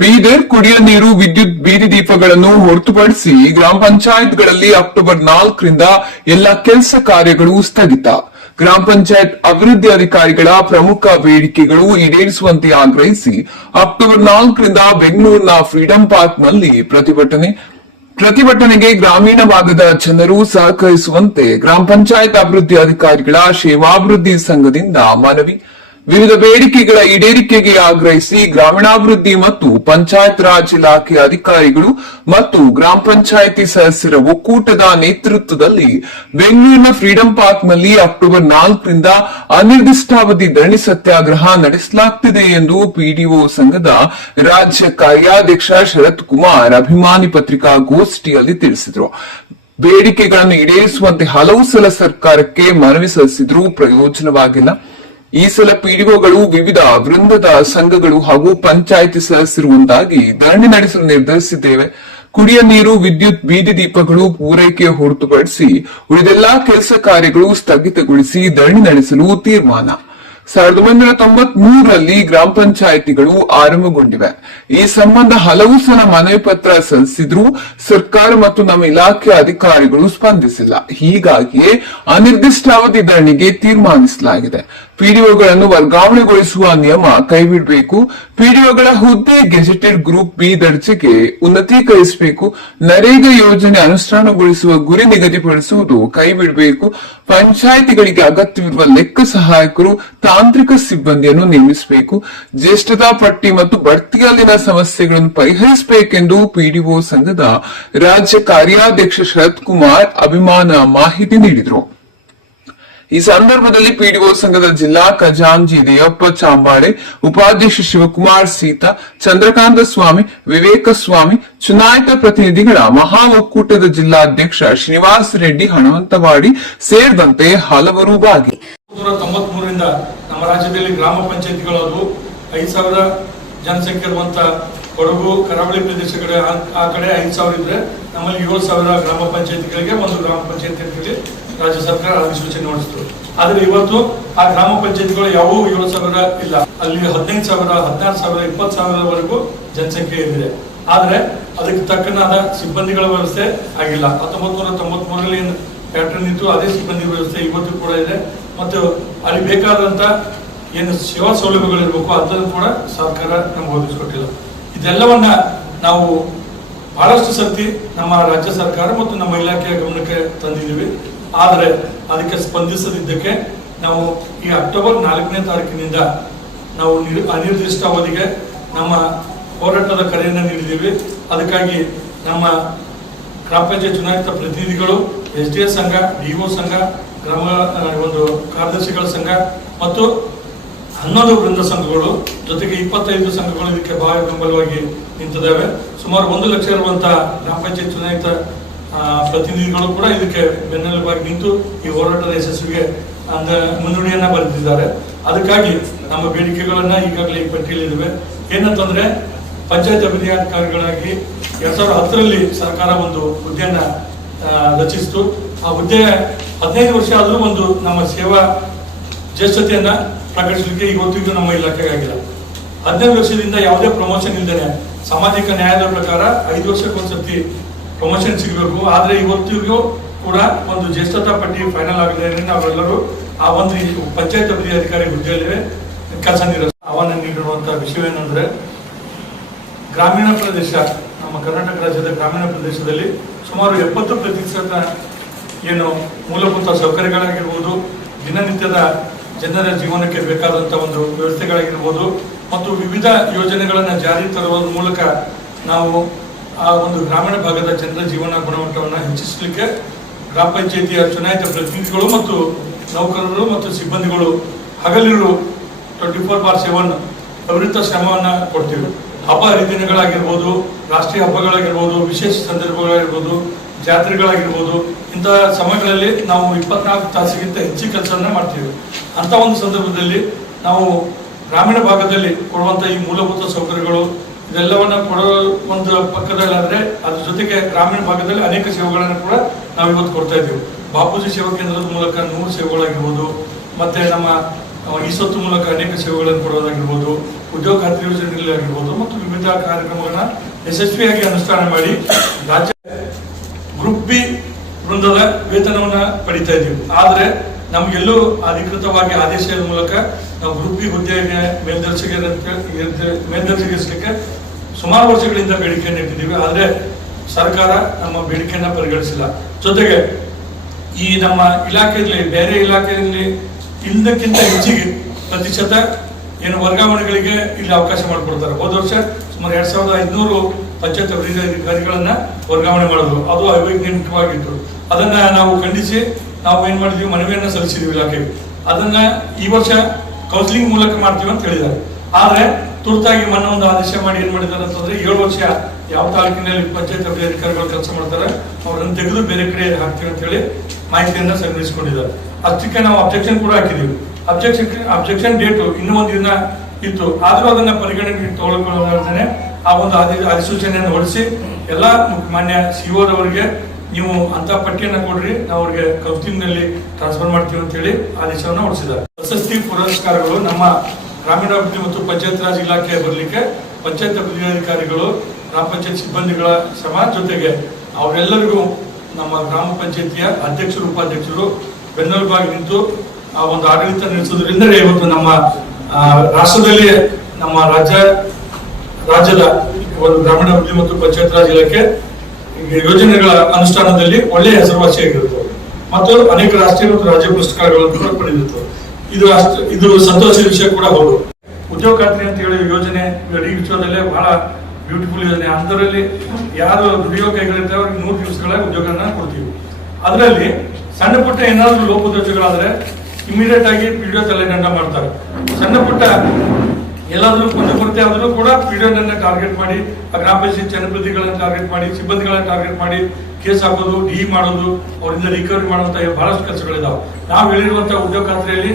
ಬೀದರ್ ಕುಡಿಯುವ ನೀರು ವಿದ್ಯುತ್ ಬೀದಿ ದೀಪಗಳನ್ನು ಹೊರತುಪಡಿಸಿ ಗ್ರಾಮ ಪಂಚಾಯತ್ಗಳಲ್ಲಿ ಅಕ್ಟೋಬರ್ 4ರಿಂದ ಎಲ್ಲ ಕೆಲಸ ಕಾರ್ಯಗಳು ಸ್ಥಗಿತ. ಗ್ರಾಮ ಪಂಚಾಯತ್ ಅಭಿವೃದ್ಧಿ ಅಧಿಕಾರಿಗಳ ಪ್ರಮುಖ ಬೇಡಿಕೆಗಳು ಈಡೇರಿಸುವಂತೆ ಆಗ್ರಹಿಸಿ ಅಕ್ಟೋಬರ್ 4ರಿಂದ ಬೆಂಗಳೂರಿನ ಫ್ರೀಡಂ ಪಾರ್ಕ್ನಲ್ಲಿ ಪ್ರತಿಭಟನೆಗೆ ಗ್ರಾಮೀಣ ಭಾಗದ ಜನರು ಸಹಕರಿಸುವಂತೆ ಗ್ರಾಮ ಪಂಚಾಯತ್ ಅಭಿವೃದ್ಧಿ ಅಧಿಕಾರಿಗಳ ಕ್ಷೇಮಾಭಿವೃದ್ಧಿ ಸಂಘದಿಂದ ಮನವಿ. ವಿವಿಧ ಬೇಡಿಕೆಗಳ ಈಡೇರಿಕೆಗೆ ಆಗ್ರಹಿಸಿ ಗ್ರಾಮೀಣಾಭಿವೃದ್ಧಿ ಮತ್ತು ಪಂಚಾಯತ್ ರಾಜ್ ಇಲಾಖೆ ಅಧಿಕಾರಿಗಳು ಮತ್ತು ಗ್ರಾಮ ಪಂಚಾಯಿತಿ ಸದಸ್ಯರ ಒಕ್ಕೂಟದ ನೇತೃತ್ವದಲ್ಲಿ ಬೆಂಗಳೂರಿನ ಫ್ರೀಡಂ ಪಾರ್ಕ್ನಲ್ಲಿ ಅಕ್ಟೋಬರ್ 4ರಿಂದ ಅನಿರ್ದಿಷ್ಟಾವಧಿ ಧರಣಿ ಸತ್ಯಾಗ್ರಹ ನಡೆಸಲಾಗುತ್ತಿದೆ ಎಂದು ಪಿಡಿಒ ಸಂಘದ ರಾಜ್ಯ ಕಾರ್ಯಾಧ್ಯಕ್ಷ ಶರತ್ ಕುಮಾರ್ ಅಭಿಮಾನಿ ಪತ್ರಿಕಾಗೋಷ್ಠಿಯಲ್ಲಿ ತಿಳಿಸಿದರು. ಬೇಡಿಕೆಗಳನ್ನು ಈಡೇರಿಸುವಂತೆ ಹಲವು ಸಲ ಸರ್ಕಾರಕ್ಕೆ ಮನವಿ ಸಲ್ಲಿಸಿದ್ರೂ ಪ್ರಯೋಜನವಾಗಿಲ್ಲ. ಈ ಸಲ ಪಿಡಿಒಗಳು ವಿವಿಧ ವೃಂದದ ಸಂಘಗಳು ಹಾಗೂ ಪಂಚಾಯಿತಿ ಸದಸ್ಯರು ಒಂದಾಗಿ ಧರಣಿ ನಡೆಸಲು ನಿರ್ಧರಿಸಿದ್ದೇವೆ. ಕುಡಿಯುವ ನೀರು, ವಿದ್ಯುತ್, ಬೀದಿ ದೀಪಗಳು ಪೂರೈಕೆ ಹೊರತುಪಡಿಸಿ ಉಳಿದೆಲ್ಲಾ ಕೆಲಸ ಕಾರ್ಯಗಳು ಸ್ಥಗಿತಗೊಳಿಸಿ ಧರಣಿ ನಡೆಸಲು ತೀರ್ಮಾನ. 1993ರಲ್ಲಿ ಗ್ರಾಮ ಪಂಚಾಯಿತಿಗಳು ಆರಂಭಗೊಂಡಿವೆ. ಈ ಸಂಬಂಧ ಹಲವು ಸಲ ಮನವಿ ಪತ್ರ ಸಲ್ಲಿಸಿದ್ರೂ ಸರ್ಕಾರ ಮತ್ತು ನಮ್ಮ ಇಲಾಖೆ ಅಧಿಕಾರಿಗಳು ಸ್ಪಂದಿಸಿಲ್ಲ. ಹೀಗಾಗಿಯೇ ಅನಿರ್ದಿಷ್ಟಾವಧಿ ಧರಣಿಗೆ ತೀರ್ಮಾನಿಸಲಾಗಿದೆ. ಪಿಡಿಒಗಳನ್ನು ವರ್ಗಾವಣೆಗೊಳಿಸುವ ನಿಯಮ ಕೈಬಿಡಬೇಕು. ಪಿಡಿಒಗಳ ಹುದ್ದೆ ಗೆಜೆಟೆಡ್ ಗ್ರೂಪ್ ಬಿ ದರ್ಜೆಗೆ ಉನ್ನತೀಕರಿಸಬೇಕು. ನರೇಗಾ ಯೋಜನೆ ಅನುಷ್ಠಾನಗೊಳಿಸುವ ಗುರಿ ನಿಗದಿಪಡಿಸುವುದು ಕೈಬಿಡಬೇಕು. ಪಂಚಾಯಿತಿಗಳಿಗೆ ಅಗತ್ಯವಿರುವ ಲೆಕ್ಕ ಸಹಾಯಕರು, ತಾಂತ್ರಿಕ ಸಿಬ್ಬಂದಿಯನ್ನು ನೇಮಿಸಬೇಕು. ಜ್ಯೇಷ್ಠತಾ ಪಟ್ಟಿ ಮತ್ತು ಬಡ್ತಿಯಲ್ಲಿನ ಸಮಸ್ಯೆಗಳನ್ನು ಪರಿಹರಿಸಬೇಕೆಂದು ಪಿಡಿಒ ಸಂಘದ ರಾಜ್ಯ ಕಾರ್ಯಾಧ್ಯಕ್ಷ ಶರತ್ ಕುಮಾರ್ ಅಭಿಮಾನ ಮಾಹಿತಿ ನೀಡಿದರು. ಈ ಸಂದರ್ಭದಲ್ಲಿ ಪಿಡಿಒ ಸಂಘದ ಜಿಲ್ಲಾ ಖಜಾಂಚಿ ದೇವಪ್ಪ ಚಾಂಬಾಳೆ, ಉಪಾಧ್ಯಕ್ಷ ಶಿವಕುಮಾರ್ ಸೀತಾ, ಚಂದ್ರಕಾಂತ ಸ್ವಾಮಿ, ವಿವೇಕ ಸ್ವಾಮಿ, ಚುನಾಯಿತ ಪ್ರತಿನಿಧಿಗಳ ಮಹಾ ಒಕ್ಕೂಟದ ಜಿಲ್ಲಾಧ್ಯಕ್ಷ ಶ್ರೀನಿವಾಸ ರೆಡ್ಡಿ ಹಣವಂತವಾಡಿ ಸೇರಿದಂತೆ ಹಲವರು ಭಾಗಿ. 1993ರಿಂದ ನಮ್ಮ ರಾಜ್ಯದಲ್ಲಿ ಗ್ರಾಮ ಪಂಚಾಯತಿಗಳು 5,000 ಜನಸಂಖ್ಯೆ ಇರುವಂತ ಕೊಡಗು ಕರಾವಳಿ ಪ್ರದೇಶಗಳ ಆ ಕಡೆ 5,000 ಇದ್ರೆ ನಮ್ಮಲ್ಲಿ 7,000 ಗ್ರಾಮ ಪಂಚಾಯತಿಗಳಿಗೆ ಒಂದು ಗ್ರಾಮ ಪಂಚಾಯತಿ ಅಂತೇಳಿ ರಾಜ್ಯ ಸರ್ಕಾರ ಅಧಿಸೂಚನೆ ಹೊರಡಿಸಿತು. ಆದ್ರೆ ಇವತ್ತು ಆ ಗ್ರಾಮ ಪಂಚಾಯತಿಗಳು ಯಾವುವು 7,000 ಇಲ್ಲ. ಅಲ್ಲಿ 15,000, 16,000, 20,000ವರೆಗೂ ಜನಸಂಖ್ಯೆ ಇದೆ. ಆದ್ರೆ ಅದಕ್ಕೆ ತಕ್ಕನಾದ ಸಿಬ್ಬಂದಿಗಳ ವ್ಯವಸ್ಥೆ ಆಗಿಲ್ಲ. 1993ರಲ್ಲಿ ಏನು ಪ್ಯಾಟರ್ನ್ ಇತ್ತು ಅದೇ ಸಿಬ್ಬಂದಿ ವ್ಯವಸ್ಥೆ ಇವತ್ತು ಕೂಡ ಇದೆ. ಮತ್ತು ಅಲ್ಲಿ ಬೇಕಾದಂತ ಏನು ಸೇವಾ ಸೌಲಭ್ಯಗಳಿರ್ಬೇಕು ಅದನ್ನು ಕೂಡ ಸರ್ಕಾರ ನಮ್ಗೆ ಒದಗಿಸ್ಕೊಟ್ಟಿಲ್ಲ. ಇದೆಲ್ಲವನ್ನ ನಾವು ಬಹಳಷ್ಟು ಸರ್ತಿ ನಮ್ಮ ರಾಜ್ಯ ಸರ್ಕಾರ ಮತ್ತು ನಮ್ಮ ಇಲಾಖೆಯ ಗಮನಕ್ಕೆ ತಂದಿದ್ದೀವಿ. ಆದರೆ ಅದಕ್ಕೆ ಸ್ಪಂದಿಸದಿದ್ದಕ್ಕೆ ನಾವು ಈ ಅಕ್ಟೋಬರ್ 4ನೇ ತಾರೀಕಿನಿಂದ ನಾವು ಅನಿರ್ದಿಷ್ಟ ಅವಧಿಗೆ ನಮ್ಮ ಹೋರಾಟದ ಕರೆಯನ್ನು ನೀಡಿದ್ದೀವಿ. ಅದಕ್ಕಾಗಿ ನಮ್ಮ ಗ್ರಾಮ ಪಂಚಾಯತ್ ಚುನಾಯಿತ ಪ್ರತಿನಿಧಿಗಳು, ಎಸ್ಡಿಎಸ್ ಸಂಘ, ಡಿಒ ಸಂಘ, ಗ್ರಾಮ ಒಂದು ಕಾರ್ಯದರ್ಶಿಗಳ ಸಂಘ ಮತ್ತು 11 ವೃಂದ ಸಂಘಗಳು ಜೊತೆಗೆ 25 ಸಂಘಗಳು ಇದಕ್ಕೆ ಬಾಹ್ಯ ಬೆಂಬಲವಾಗಿ ನಿಂತಿದ್ದಾವೆ. ಸುಮಾರು 1 ಲಕ್ಷ ಇರುವಂತಹ ಗ್ರಾಮ ಪಂಚಾಯತ್ ಚುನಾಯಿತ ಪ್ರತಿನಿಧಿಗಳು ಕೂಡ ಇದಕ್ಕೆ ಬೆನ್ನೆಲುಬಾಗಿ ನಿಂತು ಈ ಹೋರಾಟದ ಯಶಸ್ವಿಗೆ ಮುನ್ನುಡಿಯನ್ನ ಬರೆದಿದ್ದಾರೆ. ಅದಕ್ಕಾಗಿ ನಮ್ಮ ಬೇಡಿಕೆಗಳನ್ನ ಈಗಾಗಲೇ ಈ ಪಟ್ಟಿಯಲ್ಲಿವೆ. ಏನಂತಂದ್ರೆ ಪಂಚಾಯತ್ ಅಭಿವೃದ್ಧಿ ಅಧಿಕಾರಿಗಳಾಗಿ 2010ರಲ್ಲಿ ಸರ್ಕಾರ ಒಂದು ಹುದ್ದೆಯನ್ನ ರಚಿಸಿತು. ಆ ಹುದ್ದೆ 15 ವರ್ಷ ಆದರೂ ಒಂದು ನಮ್ಮ ಸೇವಾ ಜ್ಯೇಷ್ಠತೆಯನ್ನ ಪ್ರಕಟಿಸಲಿಕ್ಕೆ ಇವತ್ತಿಗೂ ನಮ್ಮ ಇಲಾಖೆಗಾಗಿಲ್ಲ. 15 ವರ್ಷದಿಂದ ಯಾವುದೇ ಪ್ರಮೋಷನ್ ಇಲ್ಲದೆ ಸಾಮಾಜಿಕ ನ್ಯಾಯದ ಪ್ರಕಾರ 5 ವರ್ಷಕ್ಕೊಂದ್ಸತಿ ಪ್ರಮೋಷನ್ ಸಿಗಬೇಕು. ಆದ್ರೆ ಇವತ್ತಿಗೂ ಕೂಡ ಒಂದು ಜ್ಯೇಷ್ಠತಾ ಪಟ್ಟಿ ಫೈನಲ್ ಆಗಿದೆ. ನಾವೆಲ್ಲರೂ ಆ ಒಂದು ಪಂಚಾಯತ್ ಅಭಿವೃದ್ಧಿ ಅಧಿಕಾರಿ ಹುದ್ದೆಯಲ್ಲಿ ಕೆಲಸ ಆಹ್ವಾನ ನೀಡಿರುವಂತಹ ವಿಷಯವೇನೆಂದ್ರೆ, ಗ್ರಾಮೀಣ ಪ್ರದೇಶ, ನಮ್ಮ ಕರ್ನಾಟಕ ರಾಜ್ಯದ ಗ್ರಾಮೀಣ ಪ್ರದೇಶದಲ್ಲಿ ಸುಮಾರು 70% ಏನು ಮೂಲಭೂತ ಸೌಕರ್ಯಗಳಾಗಿರ್ಬೋದು, ದಿನನಿತ್ಯದ ಜನರ ಜೀವನಕ್ಕೆ ಬೇಕಾದಂತಹ ಒಂದು ವ್ಯವಸ್ಥೆಗಳಾಗಿರ್ಬೋದು ಮತ್ತು ವಿವಿಧ ಯೋಜನೆಗಳನ್ನ ಜಾರಿ ತರುವ ಮೂಲಕ ನಾವು ಆ ಒಂದು ಗ್ರಾಮೀಣ ಭಾಗದ ಜನರ ಜೀವನ ಗುಣಮಟ್ಟವನ್ನು ಹೆಚ್ಚಿಸಲಿಕ್ಕೆ ಗ್ರಾಮ ಪಂಚಾಯಿತಿಯ ಚುನಾಯಿತ ಪ್ರತಿನಿಧಿಗಳು ಮತ್ತು ನೌಕರರು ಮತ್ತು ಸಿಬ್ಬಂದಿಗಳು ಹಗಲಿರು 24/7 ಅವಿರತ ಶ್ರಮವನ್ನ ಕೊಡ್ತೀವಿ. ಹಬ್ಬ ಹರಿದಿನಗಳಾಗಿರ್ಬೋದು, ರಾಷ್ಟ್ರೀಯ ಹಬ್ಬಗಳಾಗಿರ್ಬೋದು, ವಿಶೇಷ ಸಂದರ್ಭಗಳಾಗಿರ್ಬೋದು, ಜಾತ್ರೆಗಳಾಗಿರ್ಬೋದು, ಇಂತಹ ಸಮಯಗಳಲ್ಲಿ ನಾವು 24 ತಾಸಿಗಿಂತ ಹೆಚ್ಚು ಕೆಲಸವನ್ನ ಮಾಡ್ತೀವಿ. ಅಂತ ಒಂದು ಸಂದರ್ಭದಲ್ಲಿ ನಾವು ಗ್ರಾಮೀಣ ಭಾಗದಲ್ಲಿ ಕೊಡುವಂತ ಈ ಮೂಲಭೂತ ಸೌಕರ್ಯಗಳು ಇದೆಲ್ಲವನ್ನ ಕೊಡೋ ಒಂದು ಪಕ್ಕದಲ್ಲಾದ್ರೆ ಅದ್ರ ಜೊತೆಗೆ ಗ್ರಾಮೀಣ ಭಾಗದಲ್ಲಿ ಅನೇಕ ಸೇವೆಗಳನ್ನು ಕೂಡ ನಾವು ಇವತ್ತು ಕೊಡ್ತಾ ಇದ್ದೀವಿ. ಬಾಪೂಜಿ ಸೇವಾ ಕೇಂದ್ರದ ಮೂಲಕ 100 ಸೇವೆಗಳಾಗಿರ್ಬೋದು, ಮತ್ತೆ ನಮ್ಮ ಈ ಸ್ವತ್ತು ಮೂಲಕ ಅನೇಕ ಸೇವೆಗಳನ್ನು ಕೊಡೋದಾಗಿರ್ಬೋದು, ಉದ್ಯೋಗ ಖಾತ್ರಿ ಯೋಜನೆಗಳಾಗಿರ್ಬೋದು ಮತ್ತು ವಿವಿಧ ಕಾರ್ಯಕ್ರಮಗಳನ್ನ ಯಶಸ್ವಿಯಾಗಿ ಅನುಷ್ಠಾನ ಮಾಡಿ ರಾಜ್ಯ ಗ್ರೂಪ್ ಬಿ ವೃಂದದ ವೇತನವನ್ನ ಪಡಿತಾ ಇದ್ದೀವಿ. ಆದ್ರೆ ನಮ್ಗೆಲ್ಲೂ ಅಧಿಕೃತವಾಗಿ ಆದೇಶದ ಮೂಲಕ ನಾವು ಗ್ರೂಪ್ ಬಿ ಹುದ್ದೆಗೆ ಮೇಲ್ದರ್ಜೆಗೇರಿಸಲಿಕ್ಕೆ ಸುಮಾರು ವರ್ಷಗಳಿಂದ ಬೇಡಿಕೆಯನ್ನು ಇಟ್ಟಿದ್ದೀವಿ. ಆದ್ರೆ ಸರ್ಕಾರ ನಮ್ಮ ಬೇಡಿಕೆಯನ್ನ ಪರಿಗಣಿಸಿಲ್ಲ. ಜೊತೆಗೆ ಈ ನಮ್ಮ ಇಲಾಖೆಯಲ್ಲಿ ಬೇರೆ ಇಲಾಖೆಯಲ್ಲಿ ಇಲ್ಲದಕ್ಕಿಂತ ಹೆಚ್ಚಿಗೆ ಪ್ರತಿಶತ ಏನು ವರ್ಗಾವಣೆಗಳಿಗೆ ಇಲ್ಲಿ ಅವಕಾಶ ಮಾಡಿಕೊಡ್ತಾರೆ. ಹೋದ ವರ್ಷ ಸುಮಾರು 2500 ಪಂಚಾಯತ್ ಅಭಿವೃದ್ಧಿ ಅಧಿಕಾರಿಗಳನ್ನ ವರ್ಗಾವಣೆ ಮಾಡಿದ್ರು. ಅದು ಅವೈಜ್ಞಾನಿಕವಾಗಿತ್ತು. ಅದನ್ನ ನಾವು ಖಂಡಿಸಿ ನಾವು ಏನ್ ಮಾಡಿದ್ವಿ, ಮನವಿಯನ್ನ ಸಲ್ಲಿಸಿದ್ವಿ ಇಲಾಖೆಗೆ. ಅದನ್ನ ಈ ವರ್ಷ ಕೌನ್ಸಿಲಿಂಗ್ ಮೂಲಕ ಮಾಡ್ತೀವಿ ಅಂತ ಹೇಳಿದ್ದಾರೆ. ಆದ್ರೆ ತುರ್ತಾಗಿ ಮೊನ್ನೆ ಒಂದು ಆದೇಶ ಮಾಡಿ ಏನ್ ಮಾಡಿದ್ದಾರೆ ಅಂತಂದ್ರೆ 7 ವರ್ಷ ಯಾವ ತಾಲೂಕಿನಲ್ಲಿ ಪಂಚಾಯತ್ ಅಭಿವೃದ್ಧಿ ಅಧಿಕಾರಿಗಳು ಕೆಲಸ ಮಾಡ್ತಾರೆ ಅವ್ರನ್ನ ತೆಗೆದು ಬೇರೆ ಕಡೆ ಹಾಕ್ತೀವಿ ಅಂತ ಹೇಳಿ ಮಾಹಿತಿಯನ್ನ ಸಂಗ್ರಹಿಸಿಕೊಂಡಿದ್ದಾರೆ. ಅಷ್ಟಕ್ಕೆ ನಾವು ಅಬ್ಜೆಕ್ಷನ್ ಕೂಡ ಹಾಕಿದೀವಿ. ಅಬ್ಜೆಕ್ಷನ್ ಡೇಟು ಇನ್ನೂ ಒಂದು ದಿನ ಇತ್ತು. ಆದ್ರೂ ಅದನ್ನ ಪರಿಗಣನೆಗೆ ತಗೊಳ್ಳೋದೇ ಆ ಒಂದು ಅಧಿಸೂಚನೆಯನ್ನು ಹೊರಡಿಸಿ ಎಲ್ಲ ಮಾನ್ಯ ಸಿಒರವರಿಗೆ ನೀವು ಅಂತ ಪಟ್ಟಿಯನ್ನ ಕೊಡ್ರಿ, ನಾವು ಅವ್ರಿಗೆ ಕೌನ್ಸಿಲಿಂಗ್ ನಲ್ಲಿ ಟ್ರಾನ್ಸ್ಫರ್ ಮಾಡ್ತೀವಿ ಅಂತ ಹೇಳಿ ಆದೇಶವನ್ನು ಹೊರಡಿಸಿದ್ದಾರೆ. ಪ್ರಶಸ್ತಿ ಪುರಸ್ಕಾರಗಳು ನಮ್ಮ ಗ್ರಾಮೀಣಾಭಿವೃದ್ಧಿ ಮತ್ತು ಪಂಚಾಯತ್ ರಾಜ್ ಇಲಾಖೆ ಬರಲಿಕ್ಕೆ ಪಂಚಾಯತ್ ಅಭಿವೃದ್ಧಿ ಅಧಿಕಾರಿಗಳು, ಗ್ರಾಮ ಪಂಚಾಯತ್ ಸಿಬ್ಬಂದಿಗಳ ಶ್ರಮ ಜೊತೆಗೆ ಅವರೆಲ್ಲರಿಗೂ ನಮ್ಮ ಗ್ರಾಮ ಪಂಚಾಯತಿಯ ಅಧ್ಯಕ್ಷರು ಉಪಾಧ್ಯಕ್ಷರು ಬೆನ್ನೆಲುಬಾಗಿ ನಿಂತು ಆ ಒಂದು ಆಡಳಿತ ನಡೆಸೋದ್ರಿಂದ ಇವತ್ತು ನಮ್ಮ ರಾಷ್ಟ್ರದಲ್ಲಿ ನಮ್ಮ ರಾಜ್ಯದ ಒಂದು ಗ್ರಾಮೀಣಾಭಿವೃದ್ಧಿ ಮತ್ತು ಪಂಚಾಯತ್ ರಾಜ್ ಇಲಾಖೆ ಯೋಜನೆಗಳ ಅನುಷ್ಠಾನದಲ್ಲಿ ಒಳ್ಳೆಯ ಹೆಸರುವಾಸಿಯಾಗಿರುತ್ತದೆ ಮತ್ತು ಅನೇಕ ರಾಷ್ಟ್ರೀಯ ಮತ್ತು ರಾಜ್ಯ ಪುರಸ್ಕಾರಗಳನ್ನು ಕೂಡ ಪಡೆದಿರುತ್ತದೆ. ಇದು ಸಂತೋಷದ ವಿಷಯ ಕೂಡ ಹೌದು. ಉದ್ಯೋಗ ಖಾತ್ರಿ ಅಂತ ಹೇಳಿ ಯೋಜನೆ ಇಡೀ ವಿಶ್ವದಲ್ಲೇ ಬಹಳ ಬ್ಯೂಟಿಫುಲ್ ಯೋಜನೆ. ಅದರಲ್ಲಿ ಯಾರು ದುಡಿಯೋ ಕೈಗಳಿರ್ತಾರೆ ಅವ್ರಿಗೆ 100 ದಿವಸಗಳ ಉದ್ಯೋಗನ ಕೊಡ್ತೀವಿ. ಅದರಲ್ಲಿ ಸಣ್ಣ ಪುಟ್ಟ ಏನಾದ್ರು ಲೋಪದೋಷಗಳಾದ್ರೆ ಇಮಿಡಿಯೇಟ್ ಆಗಿ ಪಿಡಿಒ ತಲೆದಂಡ ಮಾಡ್ತಾರೆ. ಸಣ್ಣ ಪುಟ್ಟ ಎಲ್ಲಾದ್ರೂ ಕೊರತೆ ಆದ್ರೂ ಕೂಡ ಪಿಡಿಒನ ಟಾರ್ಗೆಟ್ ಮಾಡಿ, ಗ್ರಾಮ ಪಂಚಾಯತ್ ಜನಪ್ರತಿನಿಧಿಗಳನ್ನ ಟಾರ್ಗೆಟ್ ಮಾಡಿ, ಸಿಬ್ಬಂದಿಗಳನ್ನ ಟಾರ್ಗೆಟ್ ಮಾಡಿ ಕೇಸ್ ಹಾಕೋದು, ಡಿ ಮಾಡೋದು, ಅವರಿಂದ ರಿಕವರಿ ಮಾಡುವಂತ ಬಹಳಷ್ಟು ಕೆಲಸಗಳಿದಾವೆ. ನಾವು ಹೇಳಿರುವಂತಹ ಉದ್ಯೋಗ ಖಾತ್ರಿಯಲ್ಲಿ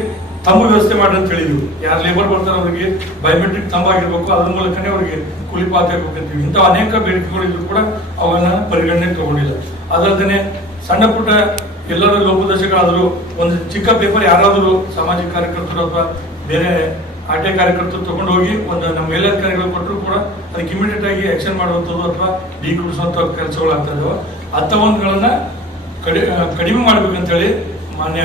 ತಂಬು ವ್ಯವಸ್ಥೆ ಮಾಡಿ ಅಂತ ಹೇಳಿದ್ವಿ. ಯಾರು ಲೇಬರ್ ಬರ್ತಾರೆ ಅವರಿಗೆ ಬಯೋಮೆಟ್ರಿಕ್ ತಂಬ ಆಗಿರ್ಬೇಕು, ಅದ್ರ ಮೂಲಕನೇ ಅವರಿಗೆ ಕೂಲಿ ಪಾತಿ ಹಾಕಬೇಕಂತೀವಿ. ಇಂಥ ಅನೇಕ ಬೇಡಿಕೆಗಳಿದ್ರು ಕೂಡ ಅವನ್ನ ಪರಿಗಣನೆ ತಗೊಂಡಿಲ್ಲ. ಅದಲ್ಲದೆ ಸಣ್ಣ ಪುಟ್ಟ ಎಲ್ಲರ ಲೋಪದೋಷಗಳಾದರೂ ಒಂದು ಚಿಕ್ಕ ಪೇಪರ್ ಯಾರಾದರೂ ಸಾಮಾಜಿಕ ಕಾರ್ಯಕರ್ತರು ಅಥವಾ ಬೇರೆ ಆರ್ಟಿ ಕಾರ್ಯಕರ್ತರು ತಗೊಂಡು ಹೋಗಿ ಒಂದು ನಮ್ಮ ಮೇಲಧಿಕಾರಿಗಳು ಕೊಟ್ಟರು ಕೂಡ ಅದಕ್ಕೆ ಇಮಿಡಿಯೇಟ್ ಆಗಿ ಆಕ್ಷನ್ ಮಾಡುವಂಥದ್ದು ಅಥವಾ ಡಿ ಕೊಡಿಸುವಂಥ ಕೆಲಸಗಳಾಗ್ತಾ ಇದಾವೆ. ಅಂಥವುಗಳನ್ನ ಕಡಿಮೆ ಮಾಡ್ಬೇಕಂತೇಳಿ ಮಾನ್ಯ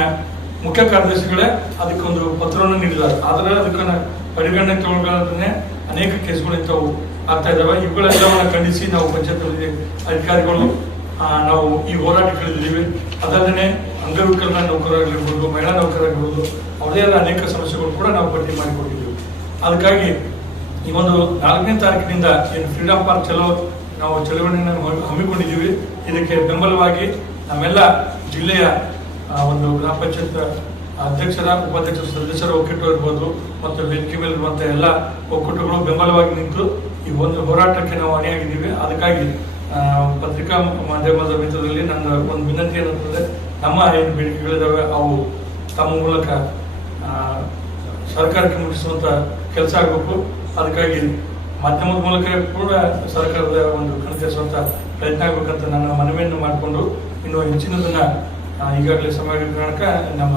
ಮುಖ್ಯ ಕಾರ್ಯದರ್ಶಿಗಳೇ ಅದಕ್ಕೊಂದು ಪತ್ರವನ್ನು ನೀಡಿದ್ದಾರೆ. ಆದರೆ ಅದಕ್ಕೆ ಪರಿಗಣನೆ ತಗೊಳ್ಳೋದನ್ನೇ ಅನೇಕ ಕೇಸ್ಗಳು ಇಂಥವು ಆಗ್ತಾ ಇದ್ದಾವೆ. ಇವುಗಳೆಲ್ಲವನ್ನ ಖಂಡಿಸಿ ನಾವು ಪಂಚಾಯತ್ ಅಧಿಕಾರಿಗಳು ನಾವು ಈ ಹೋರಾಟಗಳಿದ್ದೀವಿ. ಅದಲ್ಲದೆ ಅಂಗವಿಕಲ ನೌಕರರಾಗಿರ್ಬೋದು, ಮಹಿಳಾ ನೌಕರರಾಗಿರ್ಬೋದು, ಅವರೇ ಅನೇಕ ಸಮಸ್ಯೆಗಳು ಕೂಡ ನಾವು ಪಟ್ಟಿ ಮಾಡಿಕೊಟ್ಟಿದ್ದೀವಿ. ಅದಕ್ಕಾಗಿ ಈ ಒಂದು 4ನೇ ತಾರೀಕಿನಿಂದ ಏನು ಫ್ರೀಡಮ್ ಪಾರ್ಕ್ ನಾವು ಚಳವಳಿಯನ್ನು ಹಮ್ಮಿಕೊಂಡಿದ್ದೀವಿ. ಇದಕ್ಕೆ ಬೆಂಬಲವಾಗಿ ನಮ್ಮೆಲ್ಲ ಜಿಲ್ಲೆಯ ಒಂದು ಗ್ರಾಮ ಪಂಚಾಯತ್ ಅಧ್ಯಕ್ಷರ, ಉಪಾಧ್ಯಕ್ಷರ, ಸದಸ್ಯರ ಒಕ್ಕೂಟ ಇರ್ಬೋದು ಮತ್ತು ವೇದಿಕೆ ಮೇಲಿರುವಂತಹ ಎಲ್ಲ ಒಕ್ಕೂಟಗಳು ಬೆಂಬಲವಾಗಿ ನಿಂತು ಈ ಒಂದು ಹೋರಾಟಕ್ಕೆ ನಾವು ಅಣಿಯಾಗಿದ್ದೀವಿ. ಅದಕ್ಕಾಗಿ ಪತ್ರಿಕಾ ಮಾಧ್ಯಮದ ಮಿತ್ರರಲ್ಲಿ ನನ್ನ ಒಂದು ವಿನಂತಿ ಏನಂತಂದ್ರೆ, ನಮ್ಮ ಏನು ಬೇಡಿಕೆಗಳಿದಾವೆ ಅವು ತಮ್ಮ ಮೂಲಕ ಸರ್ಕಾರಕ್ಕೆ ಮುಟ್ಟಿಸುವಂತ ಕೆಲಸ ಆಗಬೇಕು. ಅದಕ್ಕಾಗಿ ಮಾಧ್ಯಮದ ಮೂಲಕ ಕೂಡ ಸರ್ಕಾರದ ಒಂದು ಕಣ್ತರಿಸುವಂತ ಪ್ರಯತ್ನ ಆಗ್ಬೇಕಂತ ನನ್ನ ಮನವಿಯನ್ನು ಮಾಡಿಕೊಂಡು ಇನ್ನು ಹೆಚ್ಚಿನದನ್ನ ಈಗಾಗಲೇ ಸಮಯ ಕಾರಣಕ್ಕೆ ನಮ್ಮ